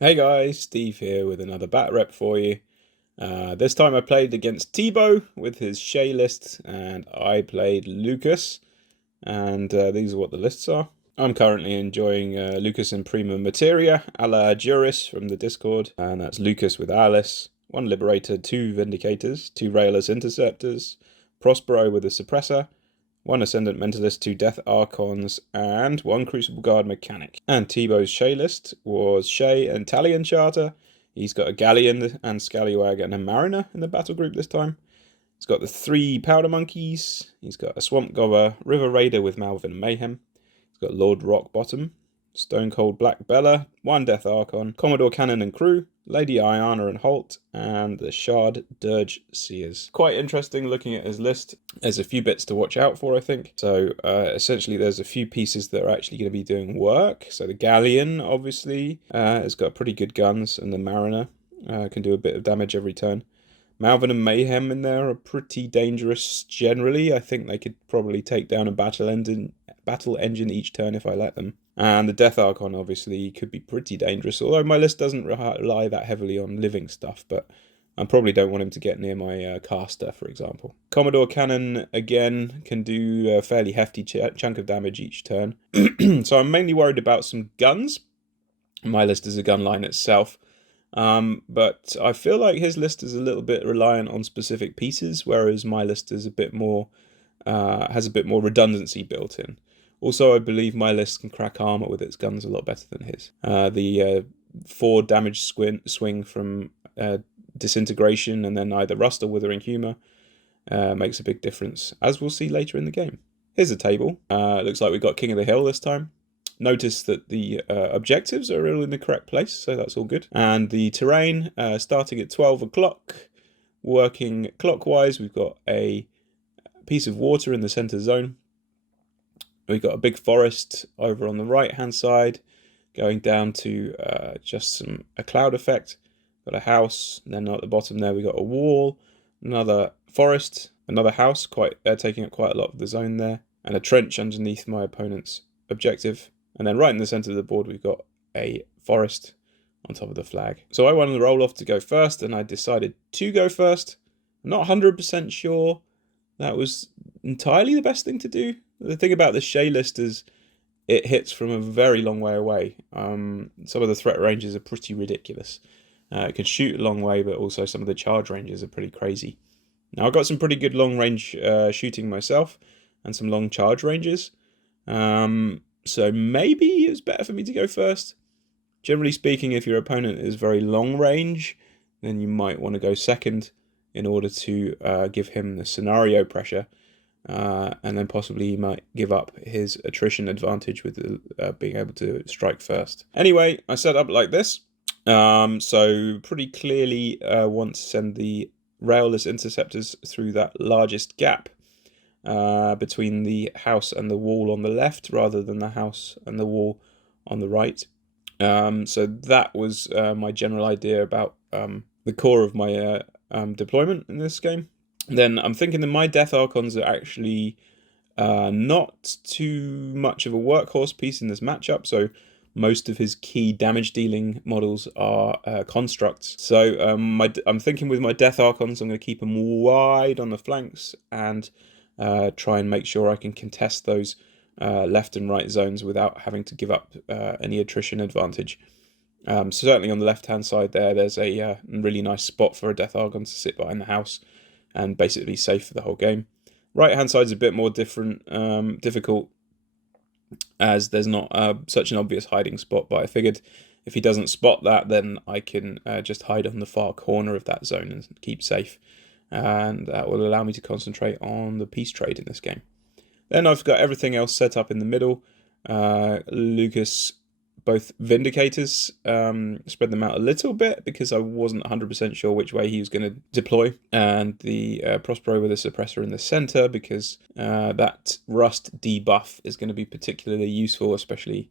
Hey guys, Steve here with another bat rep for you. This time I played against Tebow with his Shae list, and I played LUKAS, and these are what the lists are. I'm currently enjoying LUKAS in Prima Materia, a la Juris from the Discord, and that's LUKAS with Alice, 1 Liberator, 2 Vindicators, 2 Railless Interceptors, Prospero with a Suppressor, 1 Ascendant Mentalist, 2 Death Archons, and 1 Crucible Guard Mechanic. And Tebow's Shae list was Shae and Talion Charter. He's got a Galleon and Scallywag and a Mariner in the battle group this time. He's got the 3 Powder Monkeys. He's got a Swamp Gobber, River Raider with Malvin and Mayhem. He's got Lord Rockbottom, Stone Cold Black Bella, 1 Death Archon, Commodore Cannon and Crew, Lady Iana and Holt, and the Shard Dirge Seers. Quite interesting looking at his list. There's a few bits to watch out for, I think. So essentially there's a few pieces that are actually going to be doing work. So the Galleon, obviously, has got pretty good guns, and the Mariner can do a bit of damage every turn. Malvin and Mayhem in there are pretty dangerous generally. I think they could probably take down a battle engine each turn if I let them. And the Death Archon obviously could be pretty dangerous, although my list doesn't rely that heavily on living stuff, but I probably don't want him to get near my caster, for example. Commodore Cannon, again, can do a fairly hefty chunk of damage each turn. So I'm mainly worried about some guns. My list is a gun line itself. But I feel like his list is a little bit reliant on specific pieces, whereas my list is a bit more has a bit more redundancy built in. Also, I believe my list can crack armor with its guns a lot better than his. The 4 damage swing from disintegration and then either rust or withering humor makes a big difference, as we'll see later in the game. Here's a table. Looks like we've got King of the Hill this time. Notice that the objectives are all in the correct place, so that's all good. And the terrain, starting at 12 o'clock, working clockwise, we've got a piece of water in the center zone. We've got a big forest over on the right-hand side, going down to just a cloud effect. Got a house, and then at the bottom there we've got a wall, another forest, another house, taking up quite a lot of the zone there, and a trench underneath my opponent's objective. And then right in the center of the board, we've got a forest on top of the flag. So I wanted the roll off to go first, and I decided to go first. I'm not 100% sure that was entirely the best thing to do. The thing about the Shae list is it hits from a very long way away. Some of the threat ranges are pretty ridiculous. It can shoot a long way, but also some of the charge ranges are pretty crazy. Now, I've got some pretty good long range shooting myself and some long charge ranges. So maybe it's better for me to go first. Generally speaking, if your opponent is very long range, then you might want to go second in order to give him the scenario pressure. And then possibly he might give up his attrition advantage with being able to strike first. Anyway, I set up like this. So pretty clearly want to send the Railless Interceptors through that largest gap between the house and the wall on the left, rather than the house and the wall on the right. So that was my general idea about the core of my deployment in this game. Then I'm thinking that my Death Archons are actually not too much of a workhorse piece in this matchup, so most of his key damage dealing models are constructs. So I'm thinking with my Death Archons, I'm going to keep them wide on the flanks and try and make sure I can contest those left and right zones without having to give up any attrition advantage. Certainly on the left-hand side there's a really nice spot for a Death Archon to sit behind the house and basically safe for the whole game. Right-hand side's a bit more difficult, as there's not such an obvious hiding spot, but I figured if he doesn't spot that, then I can just hide on the far corner of that zone and keep safe. And that will allow me to concentrate on the peace trade in this game. Then I've got everything else set up in the middle. LUKAS, both Vindicators, spread them out a little bit because I wasn't 100% sure which way he was going to deploy. And the Prospero with a Suppressor in the center, because that Rust debuff is going to be particularly useful, especially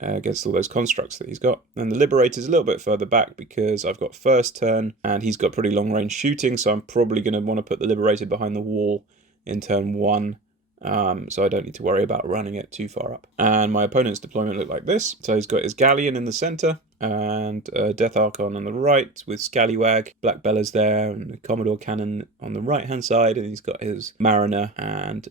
against all those constructs that he's got. And the Liberator's a little bit further back because I've got first turn and he's got pretty long range shooting, so I'm probably going to want to put the Liberator behind the wall in turn 1. So I don't need to worry about running it too far up. And my opponent's deployment looked like this. So he's got his Galleon in the center, and Death Archon on the right with Scallywag. Black Bella's there, and the Commodore Cannon on the right-hand side, and he's got his Mariner and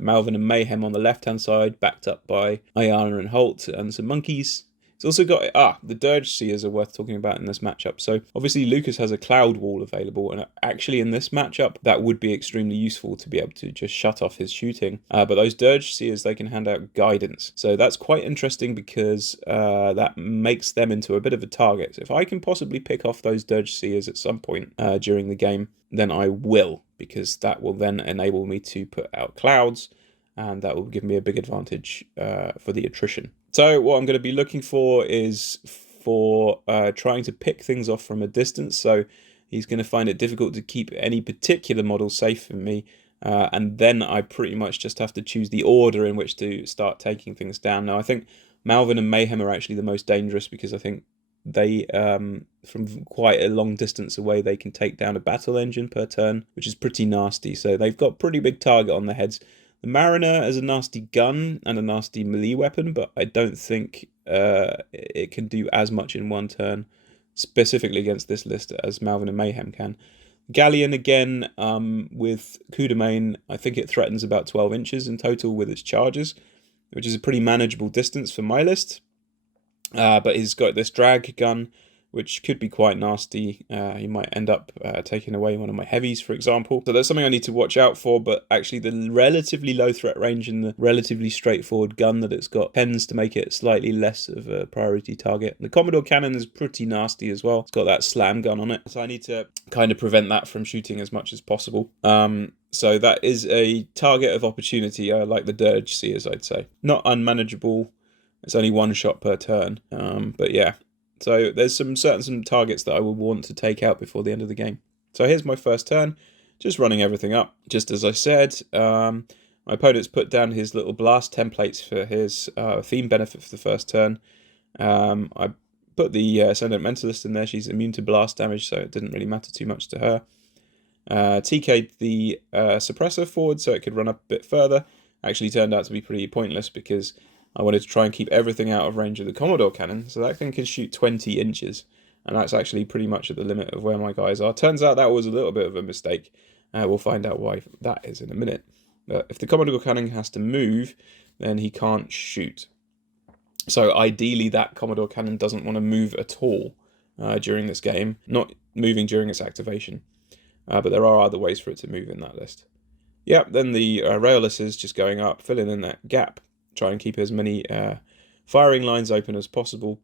Malvern and Mayhem on the left-hand side, backed up by Ayana and Holt and some monkeys. He's also got, the Dirge Seers are worth talking about in this matchup. So obviously LUKAS has a Cloud Wall available, and actually in this matchup that would be extremely useful to be able to just shut off his shooting. But those Dirge Seers, they can hand out guidance. So that's quite interesting because that makes them into a bit of a target. So if I can possibly pick off those Dirge Seers at some point during the game, then I will, because that will then enable me to put out clouds, and that will give me a big advantage for the attrition. So what I'm going to be looking for is for trying to pick things off from a distance. So he's going to find it difficult to keep any particular model safe from me. And then I pretty much just have to choose the order in which to start taking things down. Now, I think Malvern and Mayhem are actually the most dangerous, because I think they, from quite a long distance away, they can take down a battle engine per turn, which is pretty nasty. So they've got pretty big target on their heads. The Mariner has a nasty gun and a nasty melee weapon, but I don't think it can do as much in one turn, specifically against this list, as Malvern and Mayhem can. Galleon, again, with Coup de Main, I think it threatens about 12 inches in total with its charges, which is a pretty manageable distance for my list. But he's got this drag gun, which could be quite nasty. He might end up taking away one of my heavies, for example. So that's something I need to watch out for, but actually the relatively low threat range and the relatively straightforward gun that it's got tends to make it slightly less of a priority target. The Commodore Cannon is pretty nasty as well. It's got that slam gun on it, so I need to kind of prevent that from shooting as much as possible. So that is a target of opportunity, like the Dirge Seers, I'd say. Not unmanageable. It's only one shot per turn, but yeah. So there's some targets that I will want to take out before the end of the game. So here's my first turn, just running everything up. Just as I said, my opponent's put down his little blast templates for his theme benefit for the first turn. I put the Ascendant Mentalist in there. She's immune to blast damage, so it didn't really matter too much to her. TK'd the Suppressor forward so it could run up a bit further. Actually turned out to be pretty pointless, because I wanted to try and keep everything out of range of the Commodore Cannon, so that thing can shoot 20 inches, and that's actually pretty much at the limit of where my guys are. Turns out that was a little bit of a mistake. We'll find out why that is in a minute. But if the Commodore Cannon has to move, then he can't shoot. So ideally that Commodore Cannon doesn't want to move at all during this game, not moving during its activation. But there are other ways for it to move in that list. Yep, then the Railless is just going up, filling in that gap. Try and keep as many firing lines open as possible,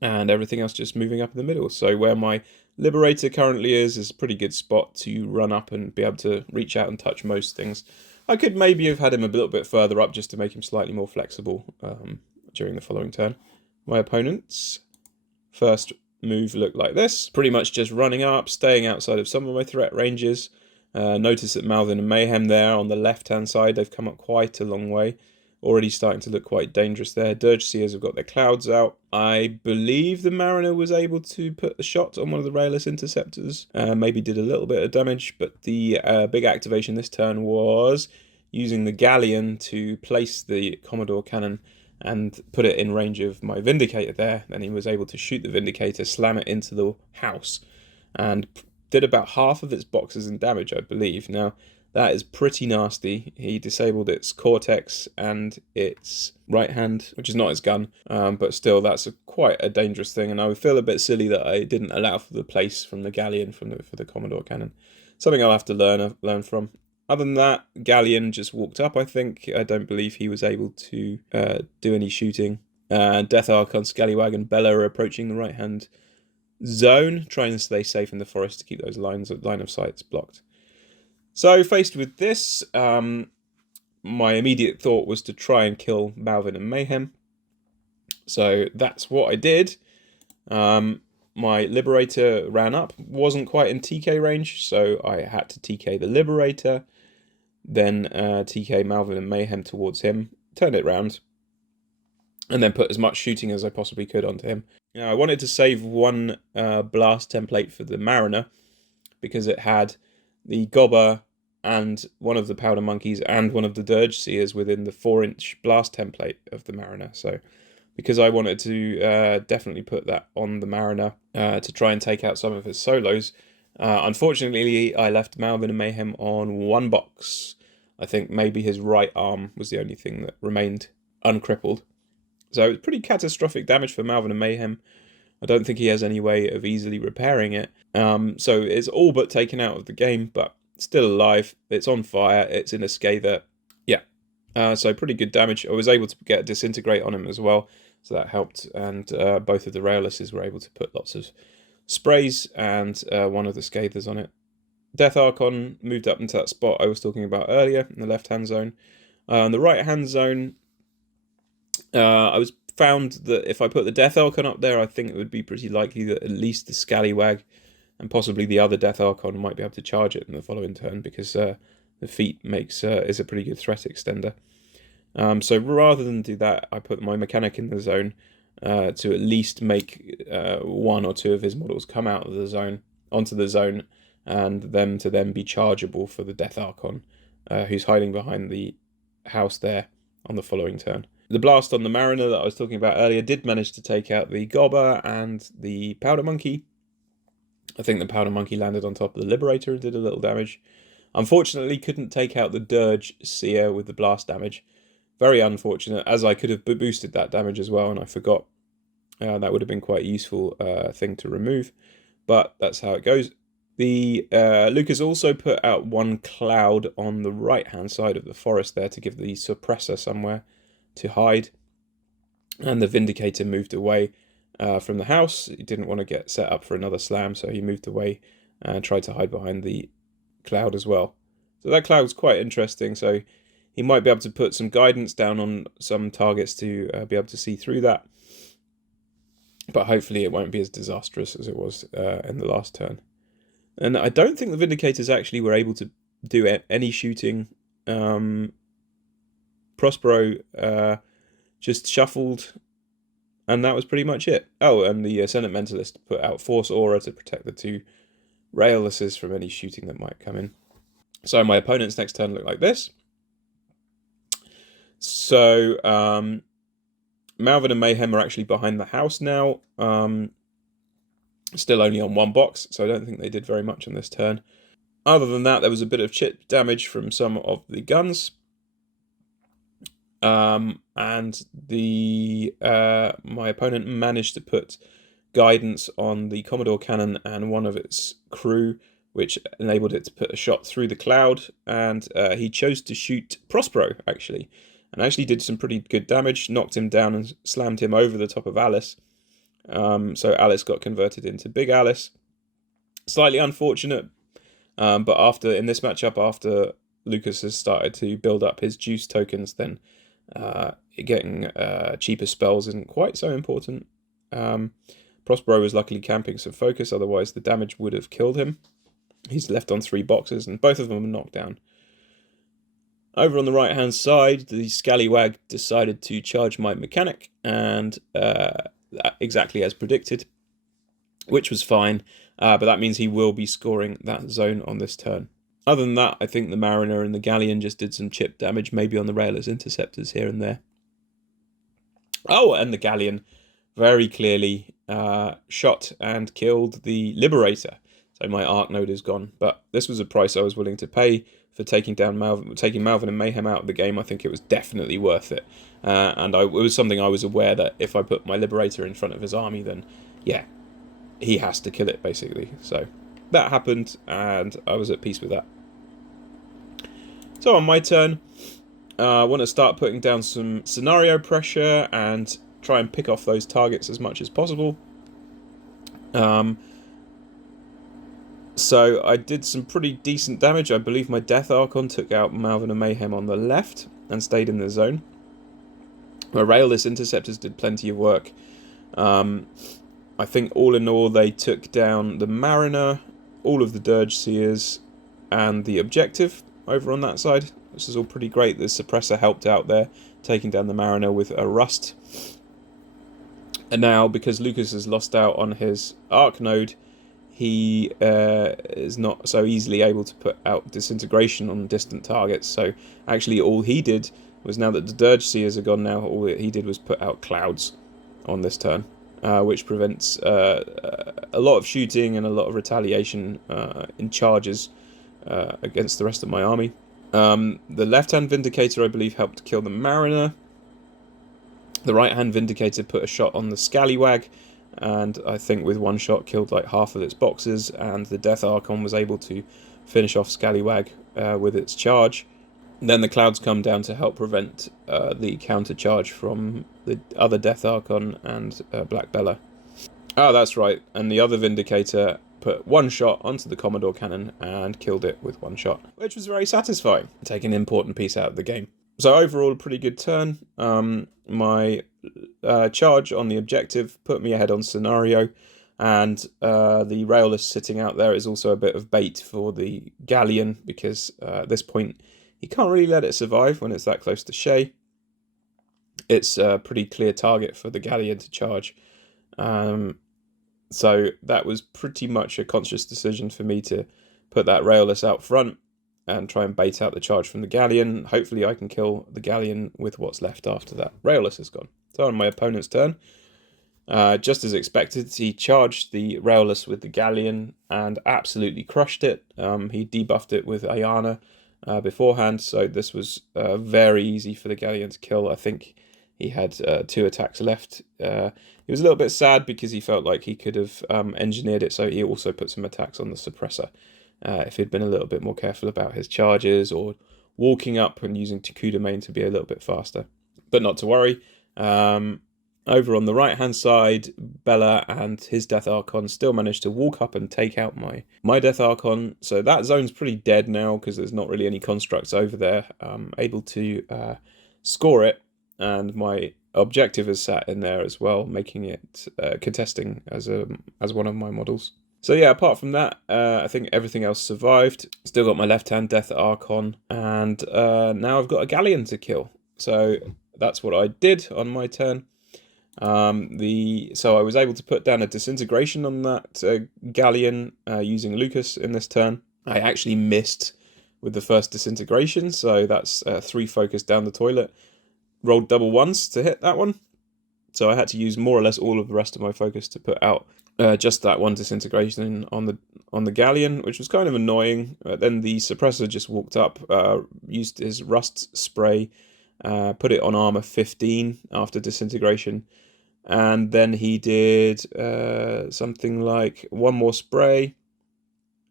and everything else just moving up in the middle. So where my Liberator currently is a pretty good spot to run up and be able to reach out and touch most things. I could maybe have had him a little bit further up just to make him slightly more flexible during the following turn. My opponent's first move looked like this, pretty much just running up, staying outside of some of my threat ranges. Notice that Malvern and Mayhem there on the left-hand side, they've come up quite a long way. Already starting to look quite dangerous there. Dirge Seers have got their clouds out. I believe the Mariner was able to put a shot on one of the Railless interceptors. Maybe did a little bit of damage, but the big activation this turn was using the Galleon to place the Commodore Cannon and put it in range of my Vindicator there. Then he was able to shoot the Vindicator, slam it into the house, and did about half of its boxes in damage, I believe. Now, that is pretty nasty. He disabled its Cortex and its right hand, which is not his gun, but still, that's quite a dangerous thing, and I would feel a bit silly that I didn't allow for the place from the Galleon for the Commodore Cannon. Something I'll have to learn from. Other than that, Galleon just walked up, I think. I don't believe he was able to do any shooting. Death Archon, Scallywag, and Bella are approaching the right-hand zone, trying to stay safe in the forest to keep those line of sights blocked. So, faced with this, my immediate thought was to try and kill Malvern and Mayhem. So that's what I did. My Liberator ran up, wasn't quite in TK range, so I had to TK the Liberator, then TK Malvern and Mayhem towards him, turn it round, and then put as much shooting as I possibly could onto him. Now, I wanted to save one blast template for the Mariner, because it had the Gobber and one of the Powder Monkeys and one of the Dirge Seers within the 4-inch blast template of the Mariner. So because I wanted to definitely put that on the Mariner to try and take out some of his solos. Unfortunately, I left Malvern and Mayhem on one box. I think maybe his right arm was the only thing that remained uncrippled. So it was pretty catastrophic damage for Malvern and Mayhem. I don't think he has any way of easily repairing it. So it's all but taken out of the game, but still alive. It's on fire. It's in a scather. Yeah. So pretty good damage. I was able to get a disintegrate on him as well, so that helped. And both of the raillesses were able to put lots of sprays and one of the scathers on it. Death Archon moved up into that spot I was talking about earlier in the left-hand zone. In the right-hand zone, I was found that if I put the Death Archon up there, I think it would be pretty likely that at least the Scallywag and possibly the other Death Archon might be able to charge it in the following turn, because the feat is a pretty good threat extender. So rather than do that, I put my mechanic in the zone to at least make one or two of his models come out of the zone onto the zone, and them to then be chargeable for the Death Archon, who's hiding behind the house there on the following turn. The blast on the Mariner that I was talking about earlier did manage to take out the Gobber and the Powder Monkey. I think the Powder Monkey landed on top of the Liberator and did a little damage. Unfortunately, couldn't take out the Dirge Seer with the blast damage. Very unfortunate, as I could have boosted that damage as well, and I forgot. That would have been quite a useful thing to remove, but that's how it goes. The LUKAS also put out one cloud on the right-hand side of the forest there to give the Suppressor somewhere to hide, and the Vindicator moved away from the house. He didn't want to get set up for another slam, so he moved away and tried to hide behind the cloud as well. So that cloud was quite interesting, so he might be able to put some guidance down on some targets to be able to see through that, but hopefully it won't be as disastrous as it was in the last turn. And I don't think the Vindicators actually were able to do any shooting. Prospero just shuffled, and that was pretty much it. Oh, and the Senate Mentalist put out Force Aura to protect the two raillesses from any shooting that might come in. So my opponent's next turn looked like this. So Malvern and Mayhem are actually behind the house now. Still only on one box, so I don't think they did very much on this turn. Other than that, there was a bit of chip damage from some of the guns. And my opponent managed to put guidance on the Commodore cannon and one of its crew, which enabled it to put a shot through the cloud, and he chose to shoot Prospero, actually, and actually did some pretty good damage, knocked him down and slammed him over the top of Alice. So Alice got converted into Big Alice. Slightly unfortunate, but in this matchup, after LUKAS has started to build up his juice tokens, then getting cheaper spells isn't quite so important. Prospero was luckily camping some focus, otherwise the damage would have killed him. He's left on 3 boxes, and both of them are knocked down. Over on the right-hand side, the Scallywag decided to charge my mechanic, and exactly as predicted, which was fine, but that means he will be scoring that zone on this turn. Other than that, I think the Mariner and the Galleon just did some chip damage, maybe on the Railers interceptors here and there. Oh, and the Galleon very clearly shot and killed the Liberator. So my Arc Node is gone, but this was a price I was willing to pay for taking Malvern and Mayhem out of the game. I think it was definitely worth it, and it was something I was aware that if I put my Liberator in front of his army, then yeah, he has to kill it basically. So that happened, and I was at peace with that. So on my turn, I want to start putting down some scenario pressure and try and pick off those targets as much as possible. So I did some pretty decent damage. I believe my Death Archon took out Malvern and Mayhem on the left and stayed in the zone. My Railless Interceptors did plenty of work. I think all in all they took down the Mariner, all of the Dirge Seers, and the Objective over on that side. This is all pretty great. The Suppressor helped out there, taking down the Mariner with a Rust. And now, because LUKAS has lost out on his Arc Node, he is not so easily able to put out Disintegration on distant targets. So actually all he did was, now that the Dirge Seers are gone now, all he did was put out Clouds. on this turn, which prevents a lot of shooting and a lot of retaliation in charges against the rest of my army. The left-hand Vindicator, I believe, helped kill the Mariner. The right-hand Vindicator put a shot on the Scallywag, and I think with one shot killed like half of its boxes, and the Death Archon was able to finish off Scallywag with its charge. And then the clouds come down to help prevent the counter charge from the other Death Archon and Black Bella. Oh, that's right. And the other Vindicator put one shot onto the Commodore cannon and killed it with one shot, which was very satisfying, taking an important piece out of the game. So overall, a pretty good turn. My charge on the objective put me ahead on scenario, and the railless sitting out there is also a bit of bait for the galleon, because at this point you can't really let it survive when it's that close to Shae. It's a pretty clear target for the galleon to charge. So that was pretty much a conscious decision for me to put that railless out front and try and bait out the charge from the galleon. Hopefully I can kill the galleon with what's left after that railless is gone. So on my opponent's turn, just as expected, he charged the railless with the galleon and absolutely crushed it. He debuffed it with Ayana beforehand, so this was very easy for the galleon to kill. I think he had 2 attacks left. He was a little bit sad because he felt like he could have engineered it, so he also put some attacks on the suppressor. If he'd been a little bit more careful about his charges, or walking up and using Coup de Main to be a little bit faster. But not to worry. Over on the right-hand side, Bella and his Death Archon still managed to walk up and take out my Death Archon. So that zone's pretty dead now because there's not really any constructs over there able to score it. And my objective is sat in there as well, making it contesting as one of my models. So yeah, apart from that, I think everything else survived. Still got my left-hand Death Archon, and now I've got a galleon to kill. So that's what I did on my turn. So I was able to put down a disintegration on that galleon using LUKAS in this turn. I actually missed with the first disintegration, so that's 3 focus down the toilet. Rolled double ones to hit that one, so I had to use more or less all of the rest of my focus to put out just that one disintegration on the galleon, which was kind of annoying. Then the suppressor just walked up, used his rust spray, put it on armor 15 after disintegration, and then he did something like 1 more spray,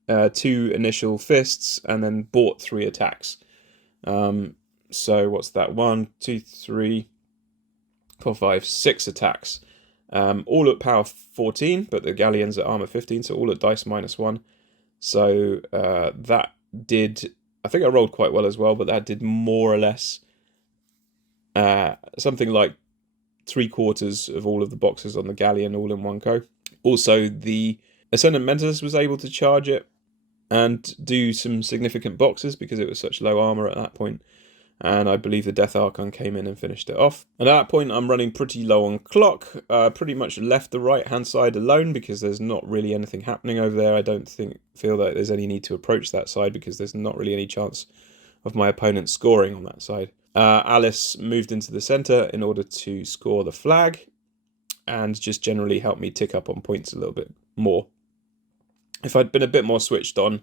2 initial fists, and then bought 3 attacks. So what's that? 1, 2, 3, 4, 5, 6 attacks. All at power 14, but the galleon's at armor 15, so all at dice -1. So that did, I think I rolled quite well as well, but that did more or less something like 3/4 of all of the boxes on the galleon all in one go. Also, the Ascendant Mentalist was able to charge it and do some significant boxes because it was such low armor at that point. And I believe the Death Archon came in and finished it off. And at that point, I'm running pretty low on clock. Pretty much left the right-hand side alone because there's not really anything happening over there. I don't feel that there's any need to approach that side because there's not really any chance of my opponent scoring on that side. Alice moved into the center in order to score the flag and just generally help me tick up on points a little bit more. If I'd been a bit more switched on,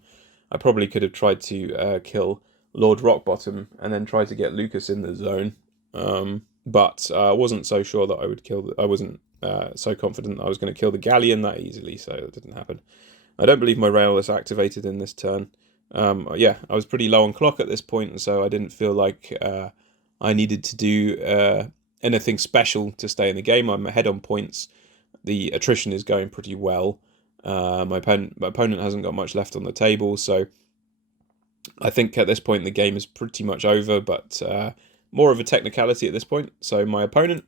I probably could have tried to kill Lord Rockbottom and then try to get LUKAS in the zone, but I wasn't so sure that I would kill. I wasn't so confident that I was going to kill the galleon that easily, so it didn't happen. I don't believe my rail was activated in this turn. Yeah, I was pretty low on clock at this point, and so I didn't feel like I needed to do anything special to stay in the game. I'm ahead on points. The attrition is going pretty well. My opponent hasn't got much left on the table, so I think at this point the game is pretty much over, but more of a technicality at this point. So my opponent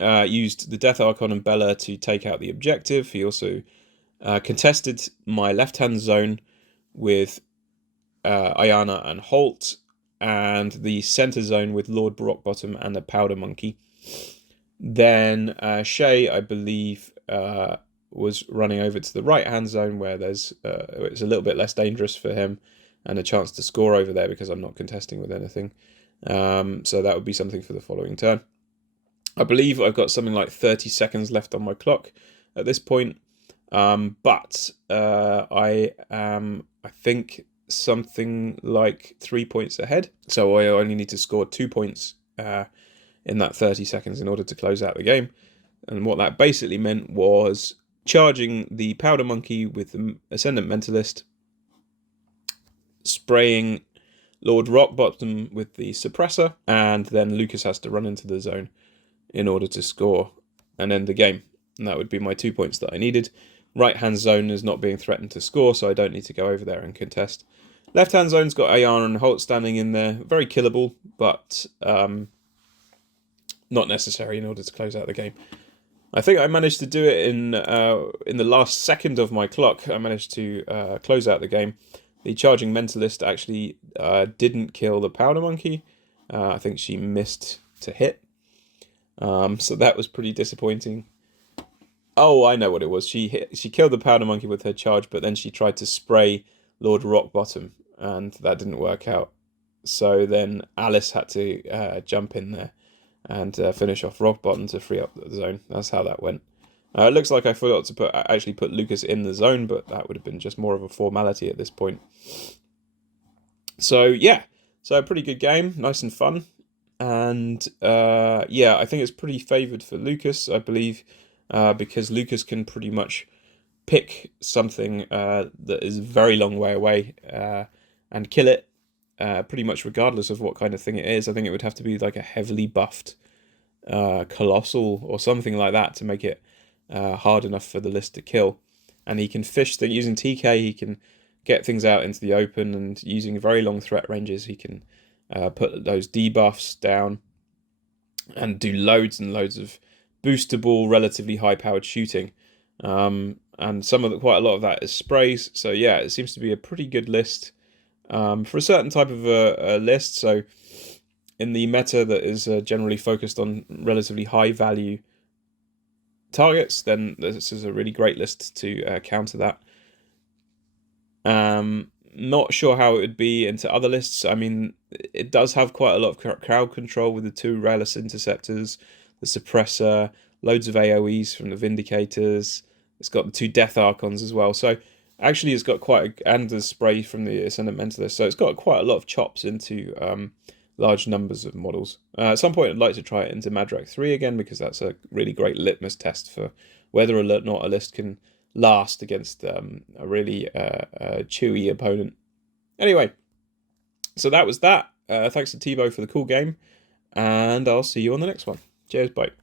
used the Death Archon and Bella to take out the objective. He also contested my left-hand zone with Ayana and Holt, and the center zone with Lord Rockbottom and the Powder Monkey. Then Shae, I believe, was running over to the right-hand zone where it's a little bit less dangerous for him and a chance to score over there because I'm not contesting with anything. So that would be something for the following turn. I believe I've got something like 30 seconds left on my clock at this point. But I am, I think, something like 3 points ahead. So I only need to score 2 points in that 30 seconds in order to close out the game. And what that basically meant was charging the Powder Monkey with the Ascendant Mentalist, spraying Lord Rockbottom with the Suppressor, and then Lucas has to run into the zone in order to score and end the game. And that would be my 2 points that I needed. Right-hand zone is not being threatened to score, so I don't need to go over there and contest. Left-hand zone's got Ayana and Holt standing in there. Very killable, but not necessary in order to close out the game. I think I managed to do it in the last second of my clock. I managed to close out the game. The Charging Mentalist actually didn't kill the Powder Monkey. I think she missed to hit. So that was pretty disappointing. Oh, I know what it was. She killed the Powder Monkey with her charge, but then she tried to spray Lord Rockbottom, and that didn't work out. So then Alice had to jump in there and finish off Rockbottom to free up the zone. That's how that went. It looks like I forgot to actually put Lucas in the zone, but that would have been just more of a formality at this point. So yeah, so a pretty good game, nice and fun. And yeah, I think it's pretty favoured for Lucas, I believe, because Lucas can pretty much pick something that is a very long way away and kill it, pretty much regardless of what kind of thing it is. I think it would have to be like a heavily buffed Colossal or something like that to make it hard enough for the list to kill. And he can fish using TK, he can get things out into the open, and using very long threat ranges, he can put those debuffs down and do loads and loads of boostable, relatively high-powered shooting. And quite a lot of that is sprays. So yeah, it seems to be a pretty good list for a certain type of a list. So in the meta that is generally focused on relatively high-value targets, then this is a really great list to counter that. Not sure how it would be into other lists. I mean, it does have quite a lot of crowd control with the 2 Rayless Interceptors, the Suppressor, loads of AoEs from the Vindicators. It's got the 2 Death Archons as well. So actually it's got and the spray from the Ascendant Mentalist. So it's got quite a lot of chops into large numbers of models. At some point I'd like to try it into Madrak 3 again, because that's a really great litmus test for whether or not a list can last against a really chewy opponent. Anyway, so that was that. Thanks to Tebow for the cool game, and I'll see you on the next one. Cheers, bye.